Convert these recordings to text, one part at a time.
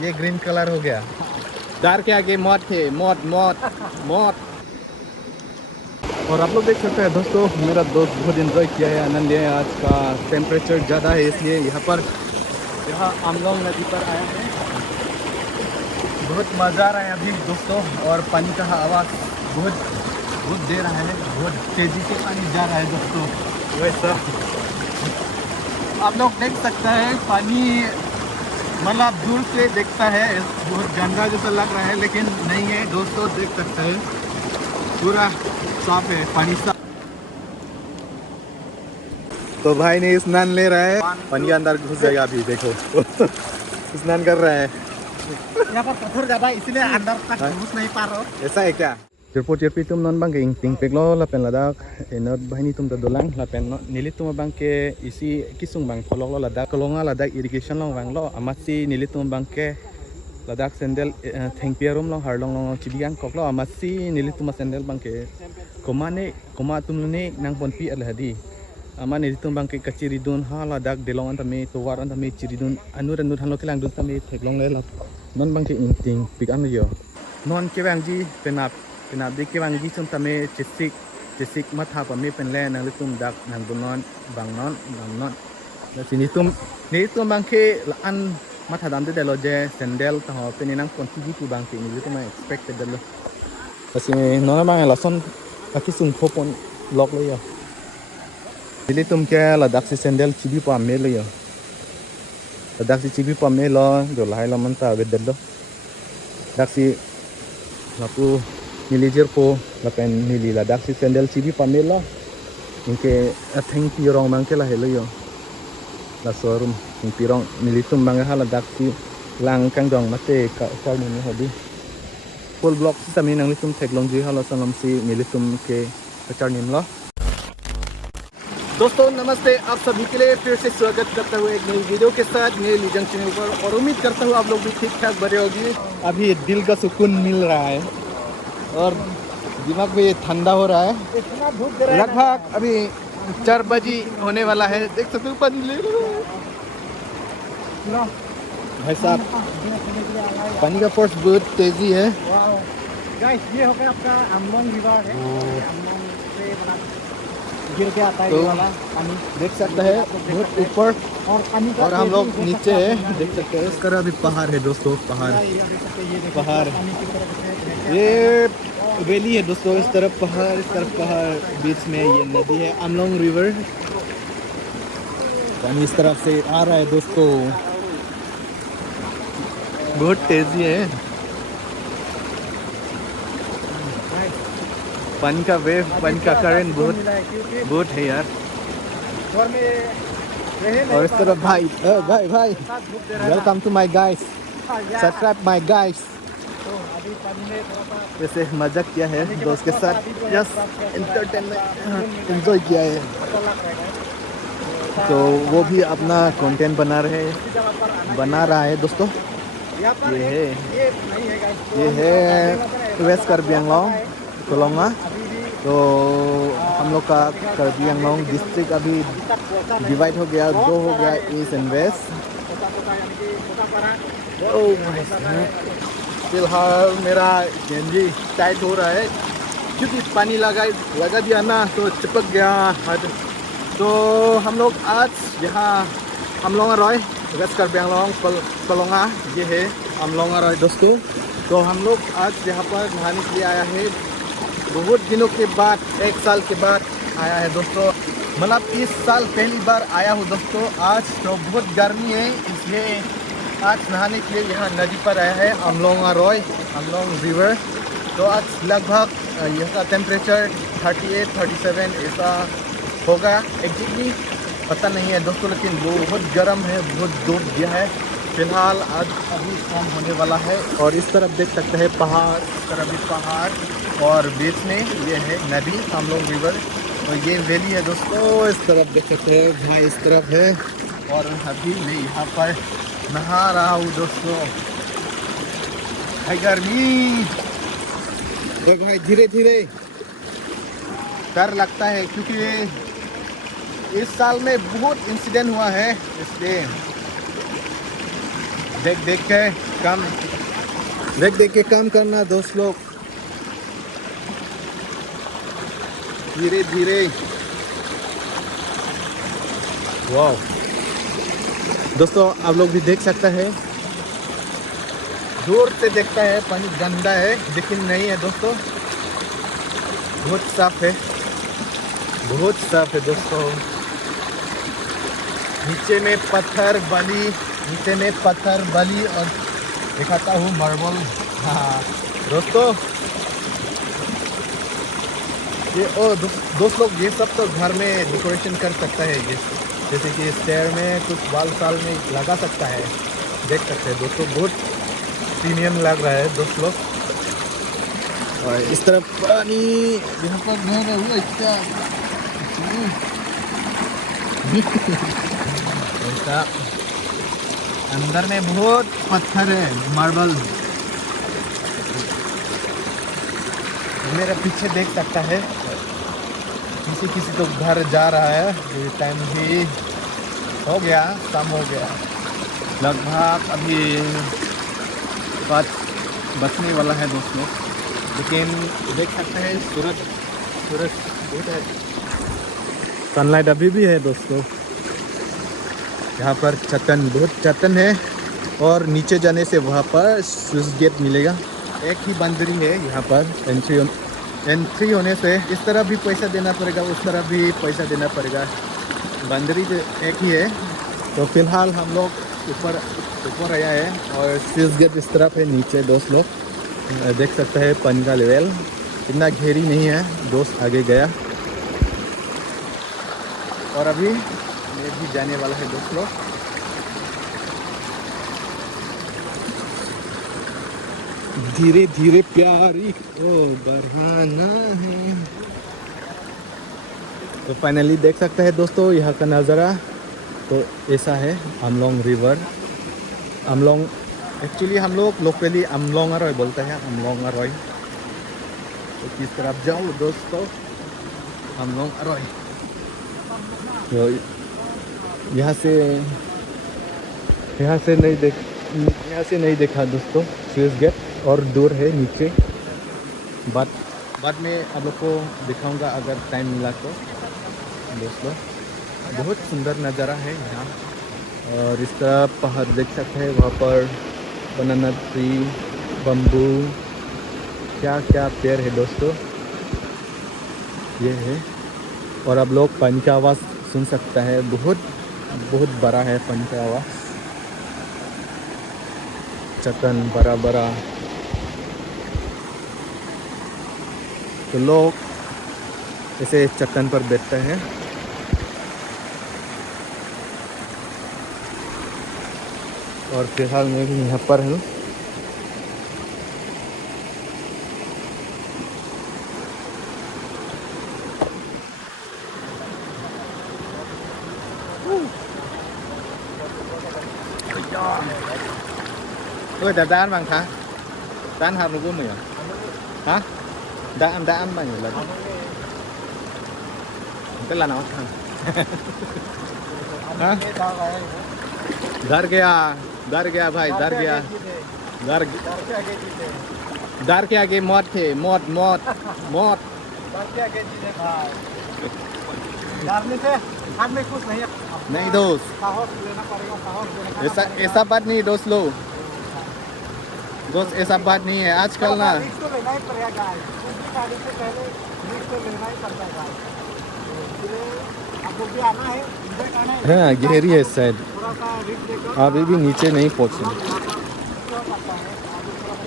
ये green colour हो गया। डार्क के आगे मौत है, मौत मौत मौत। और आप लोग देख सकते हैं दोस्तों, मेरा दोस्त बहुत एंजॉय किया है, आनंद लिया है। आज का टेम्परेचर ज़्यादा है इसलिए यहाँ आमलोंग नदी पर आया है। बहुत मज़ा आ रहा है अभी दोस्तों। और पानी का आवाज़ बहुत बहुत दे रहा है, बहुत तेज़ी से पानी जा रहा है दोस्तों। वैसा आप लोग देख सकते हैं पानी, मतलब दूर से देखता है बहुत गंदा जैसा लग रहा है, लेकिन नहीं है दोस्तों। देख सकते हैं पूरा साफ है, पानी साफ। तो भाई ने स्नान ले रहा है, पानी के अंदर घुस जाएगा अभी देखो। स्नान कर रहा है। यहाँ पर पत्थर ज़्यादा इसलिए अंदर तक घुस नहीं पा रहा हो। ऐसा है क्या? Jerpo tum non bang ke ting peklo lapen ladak enot bahini tum dolang lapen nilit tum bang ke isi kisung bang tholok lo ladak kolonga ladak irrigation long bang lo amasi nilit tum bang ke ladak sendel thengpiarum long harlong long chibiang koklo amasi nilit tum sendel bang ke koma tum ne nang pon pi alhadi ama nilit tum bang ke kachiridun ha ladak delong antame towar antame chiridun anur hanlo kelang dun tame theklong le non bang ke ting pik an yo non ke bang ji penap Pinabi ke bang gisum tame chisik matha pami penle nang litum dak nang bunon bang non la sinitum bang ke an matha dam de loje sandal ta ho peni nang konti tu bang ke ni litum expected delo kasi no bang la son akisung phopon lok lo yo litum ke la dak si sandal chibi pa me lo yo la dak si chibi pa me lo do lai la man ta bedelo dak si lapu nili Jerpo lapen nili ladak si sandal cibi pamela inke atheng pirong bangke la helo yo la showroom in pirong nili tum bang ha ladak si lang kang dong mate ka ni hobi full block si tami nang litum theklong ji hala salam si nili tum ke achar nim lo। दोस्तों नमस्ते, आप सभी के लिए फिर से स्वागत करता हूँ एक नई वीडियो के साथ मेरे लीजंग चैनल पर। और उम्मीद करता हूँ आप लोग भी ठीक ठाक बने होगी। अभी दिल का सुकून मिल रहा है और दिमाग में ये ठंडा हो रहा है। लगभग अभी 4 बजे होने वाला है। देख सकते हो पानी ले भाई साहब, पानी का फोर्स बहुत तेजी है। गाइस ये हो गया आपका आमलोंग रिवर है। आमलोंग से मतलब गिर के आता है ये वाला पानी, देख सकते हैं बहुत ऊपर और हम लोग नीचे है। देख सकते हैं इस तरह भी पहाड़ है दोस्तों, पहाड़ ये वैली है दोस्तों। इस तरफ पहाड़ बीच में ये नदी है आमलोंग रिवर। पानी इस तरफ से आ रहा है दोस्तों, बहुत तेजी है पानी का वेव, पानी का करंट बहुत है यार। और इस तरफ भाई welcome to my guys, subscribe my guys. जैसे मजा किया है दोस्त के साथ, यस एंटरटेनमेंट एंजॉय किया है, तो वो भी अपना कंटेंट बना रहा है दोस्तों। ये है वेस्ट कार्बी आंगलोंग कोलोंगा। तो हम लोग का कार्बी आंगलोंग डिस्ट्रिक्ट अभी डिवाइड हो गया, 2 हो गया, ईस्ट एंड वेस्ट। फिलहाल मेरा गेंजी टाइट हो रहा है क्योंकि पानी लगा दिया ना तो चिपक गया। तो हम लोग आज यहाँ आमलोंगा रॉय वेस्ट कार्बी आंगलोंग कोलोंगा, ये है आमलोंगा रॉय दोस्तों। तो हम लोग आज यहाँ पर नहाने के लिए आया है, बहुत दिनों के बाद, 1 साल के बाद आया है दोस्तों। मतलब इस साल पहली बार आया हूँ दोस्तों। आज तो बहुत गर्मी है इसलिए आज नहाने के लिए यहाँ नदी पर आया है आमलोंगा रॉय, आमलोंग रिवर। तो आज लगभग यहाँ टेम्परेचर 38-37 ऐसा होगा, एग्जैक्टली पता नहीं है दोस्तों, लेकिन बहुत गर्म है, बहुत धूप दिया है। फिलहाल आज अभी शाम होने वाला है। और इस तरफ देख सकते हैं पहाड़, इस तरफ भी पहाड़ और बीच में ये है नदी आमलोंग रिवर। और ये वैली है दोस्तों, इस तरफ देख सकते हैं भाई, इस तरफ है। और अभी मैं यहाँ पर नहा रहा हूँ दोस्तों। भाई गर्मी, तो भाई धीरे धीरे डर लगता है क्योंकि इस साल में बहुत इंसिडेंट हुआ है, इसलिए देख देख के काम देख देख के काम करना दोस्त लोग, धीरे धीरे। वाह दोस्तों, आप लोग भी देख सकते हैं, दूर से देखता है पानी गंदा है लेकिन नहीं है दोस्तों, बहुत साफ है, बहुत साफ है दोस्तों। नीचे में पत्थर बली, नीचे में पत्थर बली और दिखाता हूँ मार्बल। हाँ दोस्तों, ये दोस्त लोग ये सब तो घर में डेकोरेशन कर सकता है, जैसे कि स्टेयर में कुछ वाल साल में लगा सकता है, देख सकते हैं दोस्तों, बहुत प्रीमियम लग रहा है दोस्त लोग। और इस तरफ पानी यहाँ पर बह रहा हुआ क्या ऐसा, अंदर में बहुत पत्थर है, मार्बल। मेरे पीछे देख सकता है, किसी तो घर जा रहा है, ये टाइम भी हो गया, शाम हो गया, लगभग अभी 5 बजने वाला है दोस्त लोग। लेकिन देख सकते हैं सूरज बहुत है, सनलाइट अभी भी है दोस्तों। यहाँ पर चट्टान, बहुत चट्टान है, और नीचे जाने से वहाँ पर स्विच गेट मिलेगा। एक ही बंदरी है यहाँ पर, एंट्री होने से इस तरह भी पैसा देना पड़ेगा, उस तरह भी पैसा देना पड़ेगा, बंदरी एक ही है। तो फिलहाल हम लोग ऊपर आया है, और स्विच गेट इस तरफ है नीचे दोस्त लोग, देख सकते हैं पानी का लेवल इतना गहरी नहीं है। दोस्त आगे गया और अभी मैं भी जाने वाला है दोस्त लोग। धीरे धीरे प्यारी को बढ़ाना है। तो फाइनली देख सकते हैं दोस्तों यहाँ का नज़ारा, तो ऐसा है अमलोंग रिवर। अमलोंग एक्चुअली हम लोग लोकली अमलोंग अरॉय बोलते हैं, अमलोंग अरॉय। तो किस तरफ जाऊँ दोस्तों, अमलोंग अरॉय। तो यहाँ से नहीं देखा दोस्तों स्विच गेट, और दूर है नीचे। बाद में आप लोग को दिखाऊंगा अगर टाइम मिला तो दोस्तों। बहुत सुंदर नज़ारा है यहाँ, और इस तरफ पहाड़ देख सकते हैं, वहाँ पर बनाना ट्री, बम्बू, क्या क्या पेड़ है दोस्तों, ये है। और आप लोग पानी का आवाज़ सुन सकता है, बहुत बड़ा है पानी का आवाज़, चट्टान बड़ा बड़ा। तो लोग ऐसे चट्टान पर बैठते हैं। और फिलहाल मैं भी यहाँ पर हूँ। Ôi, daan bang ka? Daan harus gue ya? Hah? Daan bang ya lagi. Itu lah nama kan? Hah? Dar gaya भाई, dar gaya. Dar के आगे मौत थे, मौत। डर के आगे जीने भाई, डरने से हाथ में कुछ नहीं है। नहीं दोस्त, साहस लेना पड़ेगा, साहस देना ऐसा बात नहीं दोस्त लोग, दोस्त ऐसा बात नहीं है आजकल ना। रिस्क तो लेना ही पड़ेगा गाइस, दूसरी गाड़ी से पहले रिस्क तो लेना ही पड़ता है गाइस। इसलिए आपको भी आना है, एंजॉय करना है। हाँ गहरी है शायद, थोड़ा सा रिस्क लेकर अभी भी नीचे नहीं पहुँचे।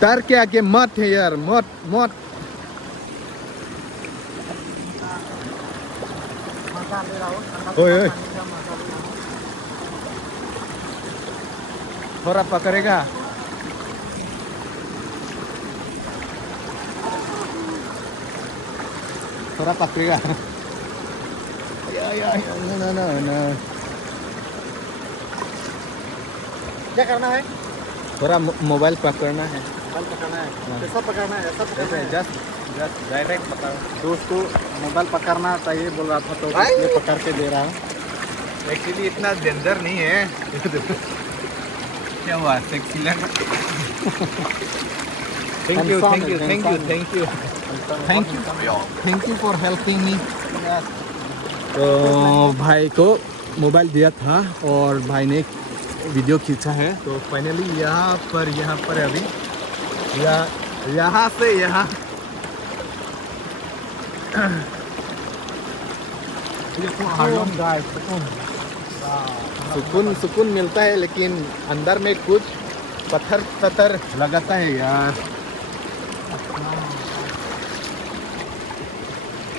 डर के आगे मत है यार, मत। ओए थोड़ा पकड़ेगा, थोड़ा पकड़ेगा। ना क्या करना है? थोड़ा मोबाइल पकड़ना है, मोबाइल पकड़ना है, कैसा पकड़ना है? ऐसा पकड़ना है, जस्ट डायरेक्ट पकड़। दोस्तों मोबाइल पकड़ना चाहिए बोल रहा था, तो इसलिए पकड़ के दे रहा हूँ। एक्चुअली इतना डेंजर नहीं है, क्या हुआ सेक्सी लगा thank you thank you thank you thank you thank you for helping me तो भाई को मोबाइल दिया था और भाई ने वीडियो खींचा है तो फाइनली यहाँ पर अभी यहाँ से यहाँ सुकून मिलता है लेकिन अंदर में कुछ पत्थर लगाता है यार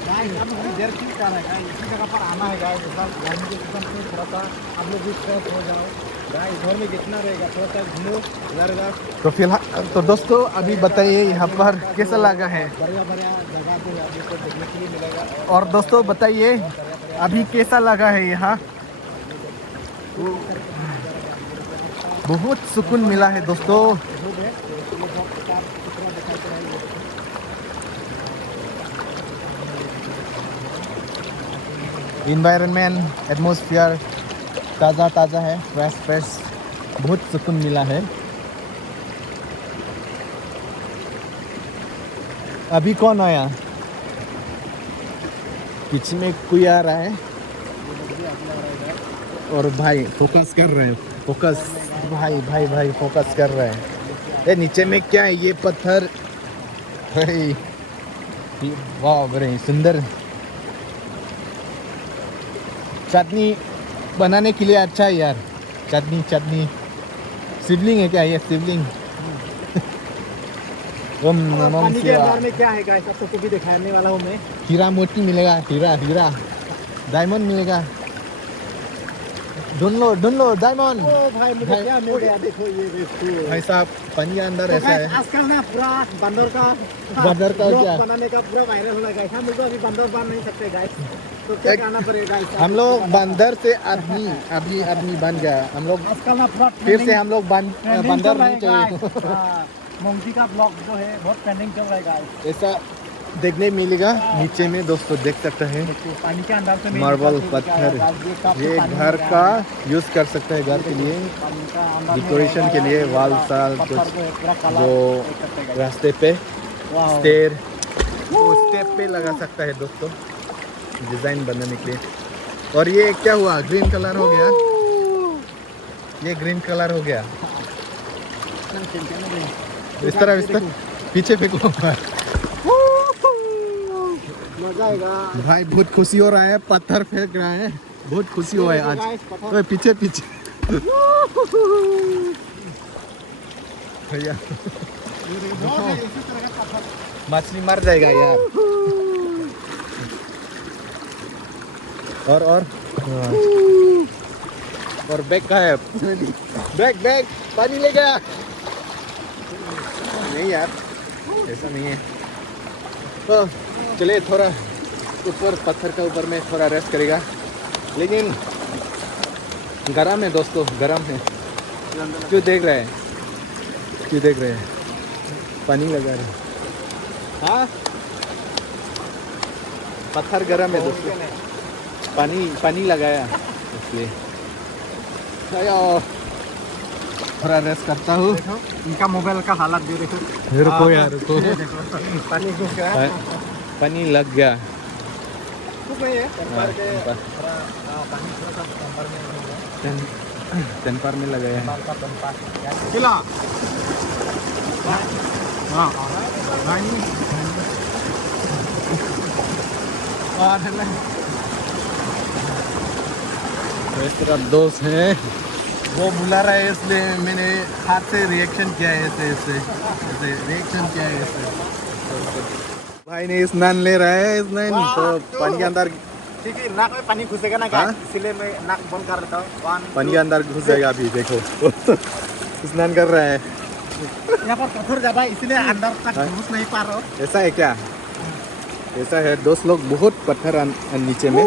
गाइस अब हम इधर क्यों जा रहे हैं गाइस इसी जगह पर आना है गाइस गर्मी के सीजन में थोड़ा सा आप लोग भी फ्रेश हो जाओ गाइस घर में कितना रहेगा थोड़ा सा घूमो इधर तो फिलहाल तो दोस्तों अभी बताइए यहाँ पर कैसा लगा है बढ़िया जगह को आपको देखने के लिए मिलेगा और दोस्तों बताइए अभी कैसा लगा है यहाँ बहुत सुकून मिला है दोस्तों इन्वायरमेंट एटमॉस्फेयर ताज़ा है फ्रेश बहुत सुकून मिला है अभी कौन आया पीछे में कोई आ रहा है और भाई फोकस कर रहे हैं फोकस भाई फोकस कर रहे हैं ये नीचे में क्या है ये पत्थर भाई वाह बड़े सुंदर चटनी बनाने के लिए अच्छा है यार चटनी शिवलिंग है क्या ये शिवलिंग ओम नमः पानी के शिवाय अंदर में क्या है गाइस आप सबको भी दिखाने वाला हूं मैं हीरा मोती मिलेगा हीरा डायमंड मिलेगा ढूंढ लो डायमंड ओ भाई मुझे क्या मिल गया देखो ये देखो भाई साहब पानी के अंदर तो ऐसा guys, है आजकल ना पूरा बंदर का vlog क्या बनाने का पूरा वायरल हो रहा है गाइस हम लोग तो अभी बंदर बन नहीं सकते गाइस तो क्या करना पड़ेगा गाइस हम लोग बंदर से आदमी बन गया हम लोग आजकल ना पूरा फिर से हम लोग बंदर नहीं चाहिए मोंकी का ब्लॉग जो है बहुत ट्रेंडिंग चल रहा है गाइस ऐसा देखने मिलेगा नीचे में दोस्तों देख सकते हैं देखो पानी के अंदर से मार्बल पत्थर ये घर का यूज कर सकते हैं घर के लिए डेकोरेशन के लिए वाल साल कुछ जो रास्ते पे स्टेप पे लगा सकता है दोस्तों डिजाइन बनाने के लिए और ये क्या हुआ ग्रीन कलर हो गया ये ग्रीन कलर हो गया इस तरह पीछे फेंको मजा आएगा भाई बहुत खुशी हो रहा है पत्थर फेंक रहा है बहुत खुशी हुआ है आज तो पीछे भैया मछली मर जाएगा यार और बैग का है बैग पानी ले गया नहीं यार ऐसा नहीं है तो चलिए थोड़ा ऊपर पत्थर का ऊपर में थोड़ा रेस्ट करेगा लेकिन गरम है दोस्तों गरम है क्यों देख रहे हैं पानी लगा रहे हैं हाँ पत्थर गरम है दोस्तों पानी लगाया इसलिए थोड़ा रेस्ट करता हूँ इनका मोबाइल का हालत भी देखो रुको यार रुको पानी घुस गया पानी लग गया पानी थोड़ा सा टेम्पर में लगाया है खिला तो इस तरह दोस्त हैं वो बुला रहा है इसलिए मैंने हाथ से रिएक्शन किया है ऐसे रिएक्शन किया है ऐसे भाई ने स्नान ले रहा है स्नान तो पानी के अंदर ठीक है नाक में पानी घुसेगा ना हाँ? इसलिए मैं नाक बंद कर देता हूँ पानी के अंदर घुस जाएगा अभी देखो स्नान कर रहा है यहाँ पर पत्थर ज्यादा है इसलिए अंदर तक घुस नहीं पा रहा हूँ ऐसा है क्या ऐसा है दोस्त लोग बहुत पत्थर नीचे में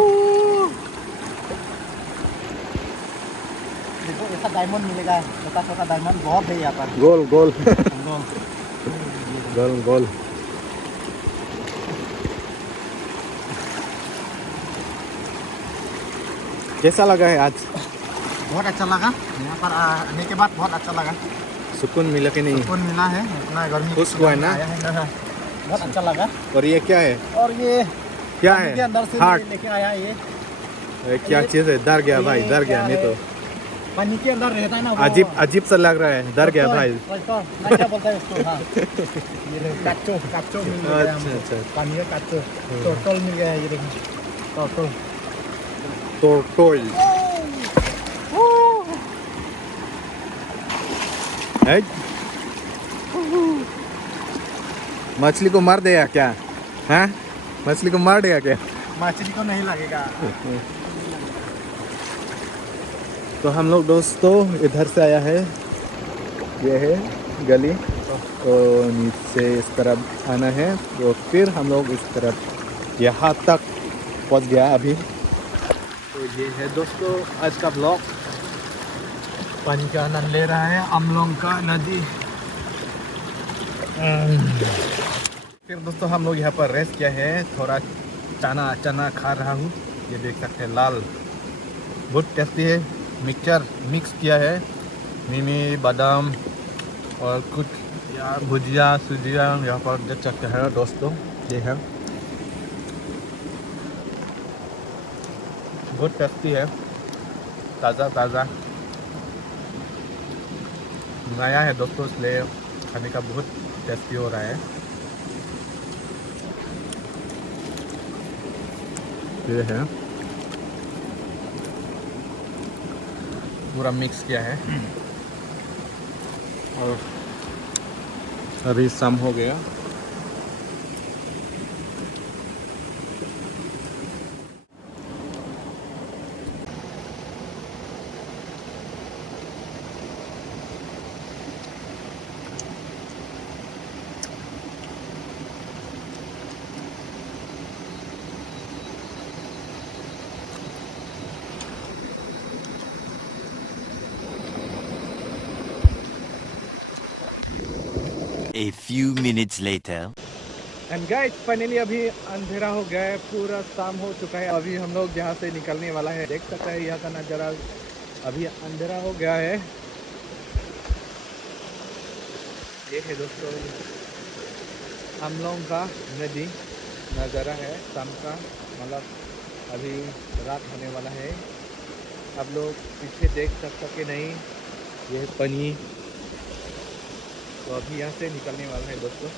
देखो ऐसा डायमंड मिलेगा छोटा डायमंड बहुत है यहाँ पर गोल कैसा लगा है आज बहुत अच्छा लगा यहाँ पर आने के बाद, बहुत अच्छा लगा, सुकून मिला कि नहीं? सुकून मिला है, इतना गर्मी खुश हुआ है ना? आया है ना, बहुत अच्छा लगा। और ये क्या है? और ये क्या पानी है? के अंदर से हार्ट। मैं लेके आया ये क्या चीज़ है? डर गया भाई, ये डर क्या गया नहीं है? तो। पानी के अंदर रहता है ना वो, अजीब अजीब सा लग रहा है, डर गया भाई। ना क्या बोलता है उसको? हाँ ये देखो काचो, काचो मिल गया अच्छा हमको। अच्छा। पानी का काचो, टोटल मिल गया है, ये देखो टोटल। टोटोल है। मछली को मार दिया क्या? हाँ, मछली को मार दिया क्या? मछली को नहीं लगेगा। तो हम लोग दोस्तों इधर से आया है, ये है गली, तो नीचे इस तरफ आना है, तो फिर हम लोग इस तरफ यहाँ तक पहुँच गया अभी। तो ये है दोस्तों आज का ब्लॉग। पानी का आनंद ले रहा है अमलोंग का नदी। फिर दोस्तों हम लोग यहाँ पर रेस्ट किया है, थोड़ा चना चना खा रहा हूँ, ये देख सकते हैं लाल, बहुत टेस्टी है। मिक्सचर मिक्स किया है, मिमी बादाम और कुछ यार भुजिया सुजिया, यहाँ पर देख सकते हैं दोस्तों, ये है बहुत टेस्टी है, ताज़ा ताज़ा नया है दोस्तों, इसलिए खाने का बहुत टेस्टी हो रहा है। ये है पूरा मिक्स किया है, और अभी शाम हो गया। A few minutes later. And guys finally अभी अंधेरा हो गया है, पूरा शाम हो चुका है। अभी हम लोग यहाँ से निकलने वाला है, देख सकते हैं यहाँ का नज़ारा, अभी अंधेरा हो गया है। ये है दोस्तों हम लोग का नदी नज़ारा है शाम का, मतलब अभी रात होने वाला है। आप लोग पीछे देख सकते कि नहीं, ये पानी, तो अभी यहाँ से निकलने वाला है दोस्तों।